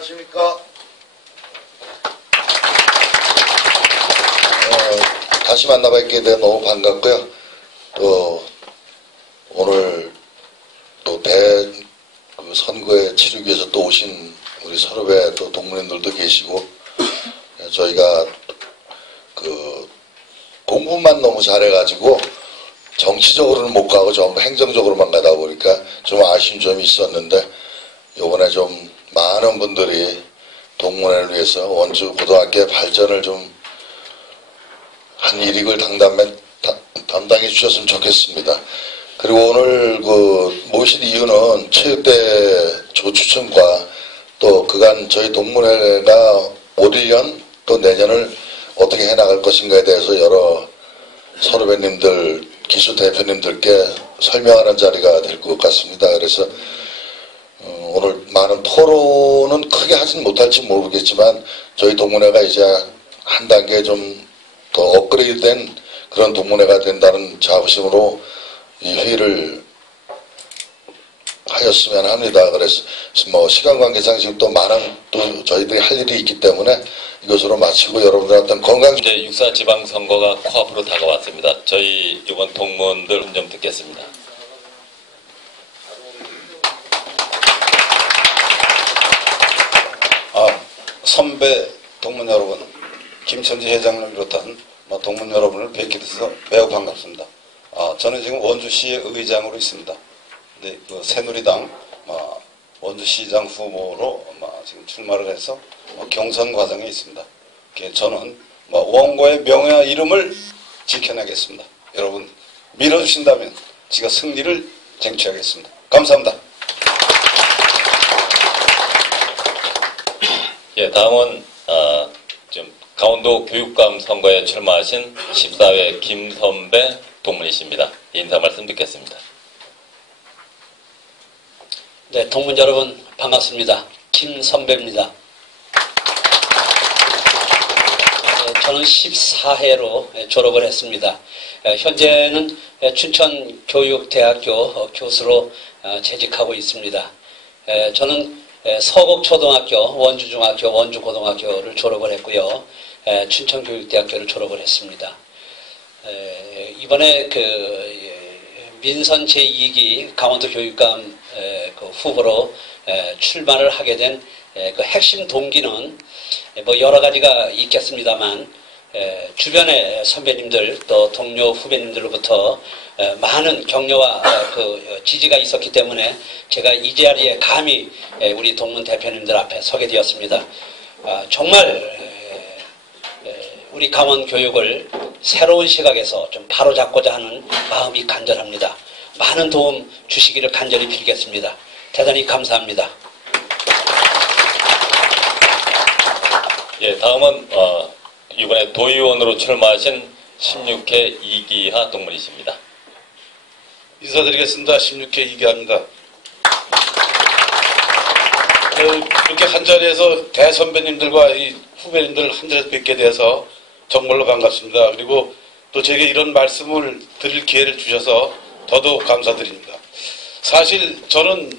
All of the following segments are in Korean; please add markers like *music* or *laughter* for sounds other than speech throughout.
안녕하십니까. 어, 다시 만나뵙게 돼 너무 반갑고요. 또 오늘 또대 그 선거에 치르기 위해서 또 오신 우리 서울의 또 동문인들도 계시고 *clears throat* 저희가 그 공부만 너무 잘해가지고 정치적으로는 못 가고 전부 행정적으로만 가다 보니까 좀 아쉬운 점이 있었는데 요번에 좀 많은 분들이 동문회를 위해서 원주 고등학교의 발전을 좀 한 일익을 당담해, 담당해 주셨으면 좋겠습니다. 그리고 오늘 그 모신 이유는 체육대 조추천과 또 그간 저희 동문회가 올 1년 또 내년을 어떻게 해나갈 것인가에 대해서 여러 서르배님들 기수 대표님들께 설명하는 자리가 될 것 같습니다. 그래서 어, 오늘 많은 토론은 크게 하진 못할지 모르겠지만 저희 동문회가 이제 한 단계 좀 더 업그레이드된 그런 동문회가 된다는 자부심으로 이 회의를 하였으면 합니다. 그래서 뭐 시간 관계상 지금 또 많은 또 저희들이 할 일이 있기 때문에 이것으로 마치고 여러분들 어떤 건강 이제 육사 지방 선거가 코앞으로 다가왔습니다. 저희 이번 동문들 좀 듣겠습니다. 아, 선배 동문 여러분, 김천지 회장을 비롯한 뭐 동문 여러분을 뵙게 돼서 매우 반갑습니다. 아, 저는 지금 원주시의 의장으로 있습니다. 네, 그 새누리당 뭐, 원주시장 후보로 뭐, 지금 출마를 해서 뭐, 경선 과정에 있습니다. 저는 뭐, 원고의 명예와 이름을 지켜내겠습니다. 여러분 밀어주신다면 제가 승리를 쟁취하겠습니다. 감사합니다. 예, 다음은 어, 좀 강원도 교육감 선거에 출마하신 14회 김선배 동문이십니다. 인사 말씀 듣겠습니다. 네, 동문 여러분 반갑습니다. 김선배입니다. 네, 저는 14회로 졸업을 했습니다. 현재는 춘천교육대학교 교수로 재직하고 있습니다. 저는 서곡초등학교, 원주중학교, 원주고등학교를 졸업을 했고요. 춘천교육대학교를 졸업을 했습니다. 이번에 그 예, 민선 제2기 강원도 교육감 그 후보로 출마를 하게 된그 핵심 동기는 뭐 여러 가지가 있겠습니다만 주변의 선배님들 또 동료 후배님들로부터 많은 격려와 그 지지가 있었기 때문에 제가 이 자리에 감히 우리 동문 대표님들 앞에 서게 되었습니다. 아, 정말 우리 강원 교육을 새로운 시각에서 좀 바로잡고자 하는 마음이 간절합니다. 많은 도움 주시기를 간절히 빌겠습니다. 대단히 감사합니다. 예, 다음은 어, 이번에 도의원으로 출마하신 16회 이기하 동문이십니다. 인사드리겠습니다. 16회 이기합니다. 이렇게 한 자리에서 대선배님들과 이 후배님들 한 자리에서 뵙게 돼서 정말로 반갑습니다. 그리고 또 제게 이런 말씀을 드릴 기회를 주셔서 더더욱 감사드립니다. 사실 저는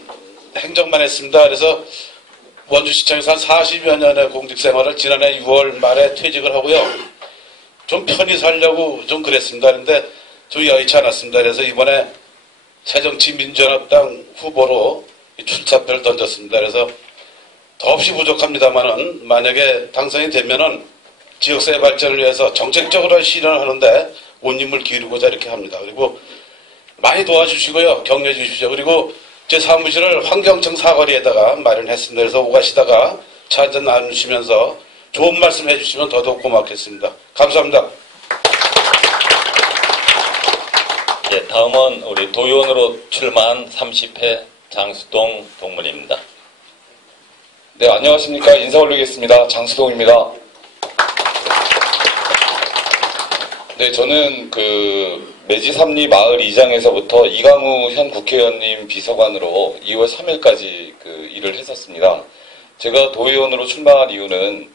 행정만 했습니다. 그래서 원주시청에서 한 40여 년의 공직생활을 지난해 6월 말에 퇴직을 하고요. 좀 편히 살려고 좀 그랬습니다. 그런데 좀 여의치 않았습니다. 그래서 이번에 새정치민주연합당 후보로 출사표를 던졌습니다. 그래서 더없이 부족합니다만은 만약에 당선이 되면은 지역사회 발전을 위해서 정책적으로 실현을 하는데 온 힘을 기울이고자 이렇게 합니다. 그리고 많이 도와주시고요. 격려해 주십시오. 그리고 제 사무실을 환경청 사거리에다가 마련했습니다. 그래서 오가시다가 차 한잔 나누시면서 좋은 말씀 해주시면 더더욱 고맙겠습니다. 감사합니다. 예, 다음은 우리 도의원으로 출마한 30회 장수동 동문입니다. 네, 안녕하십니까. 인사 올리겠습니다. 장수동입니다. 네, 저는 그 매지 삼리 마을 이장에서부터 이강우 현 국회의원님 비서관으로 2월 3일까지 그 일을 했었습니다. 제가 도의원으로 출마한 이유는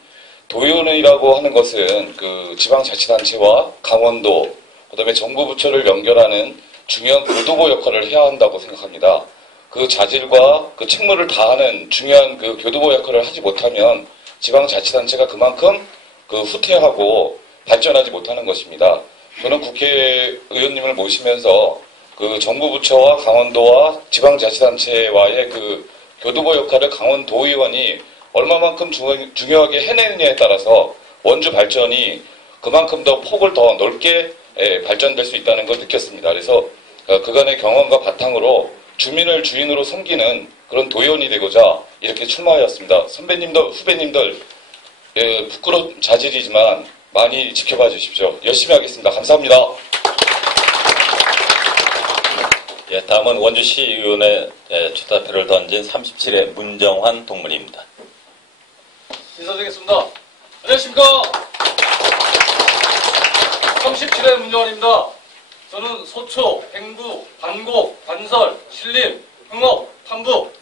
도의원이라고 하는 것은 그 지방자치단체와 강원도, 그 다음에 정부 부처를 연결하는 중요한 교도보 역할을 해야 한다고 생각합니다. 그 자질과 그 책무를 다하는 중요한 그 교도보 역할을 하지 못하면 지방자치단체가 그만큼 그 후퇴하고 발전하지 못하는 것입니다. 저는 국회의원님을 모시면서 그 정부 부처와 강원도와 지방자치단체와의 그 교도보 역할을 강원도의원이 얼마만큼 중- 중요하게 해내느냐에 따라서 원주 발전이 그만큼 더 폭을 더 넓게 예, 발전될 수 있다는 걸 느꼈습니다. 그래서 어, 그간의 경험과 바탕으로 주민을 주인으로 섬기는 그런 도의원이 되고자 이렇게 출마하였습니다. 선배님들, 후배님들 예, 부끄러운 자질이지만 많이 지켜봐 주십시오. 열심히 하겠습니다. 감사합니다. 예, 다음은 원주시의원의 예, 주타표를 던진 37회 문정환 동문입니다. 인사드리겠습니다. 안녕하십니까. 37회 문정환입니다. 저는 소초, 행부, 반곡, 반설, 신림, 흥업, 탐북.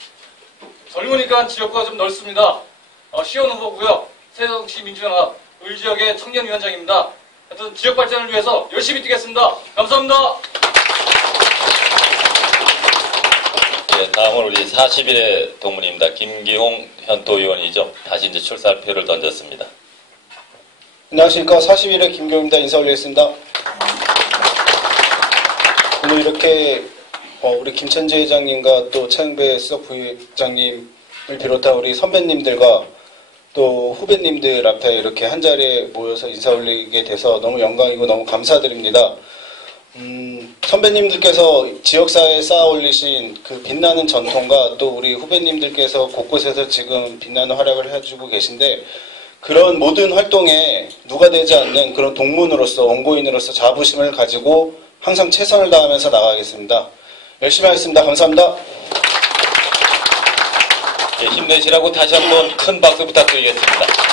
젊으니까 지역구가 좀 넓습니다. 어, 시원 후보고요. 새정치 민주연합 을지역의 청년위원장입니다. 하여튼 지역 발전을 위해서 열심히 뛰겠습니다. 감사합니다. 예, 다음은 우리 41회 동문입니다. 김기홍 현도 의원이죠. 다시 이제 출사표를 던졌습니다. 안녕하십니까. 41회 김경입니다. 인사 올리겠습니다. 오늘 이렇게 어, 우리 김천재 회장님과 또 차영배 수석 부회장님을 비롯한 우리 선배님들과 또 후배님들 앞에 이렇게 한 자리에 모여서 인사 올리게 돼서 너무 영광이고 너무 감사드립니다. 음, 선배님들께서 지역사회에 쌓아 올리신 그 빛나는 전통과 또 우리 후배님들께서 곳곳에서 지금 빛나는 활약을 해주고 계신데 그런 모든 활동에 누가 되지 않는 그런 동문으로서 원고인으로서 자부심을 가지고 항상 최선을 다하면서 나가겠습니다. 열심히 하겠습니다. 감사합니다. 예, 힘내시라고 다시 한번 큰 박수 부탁드리겠습니다.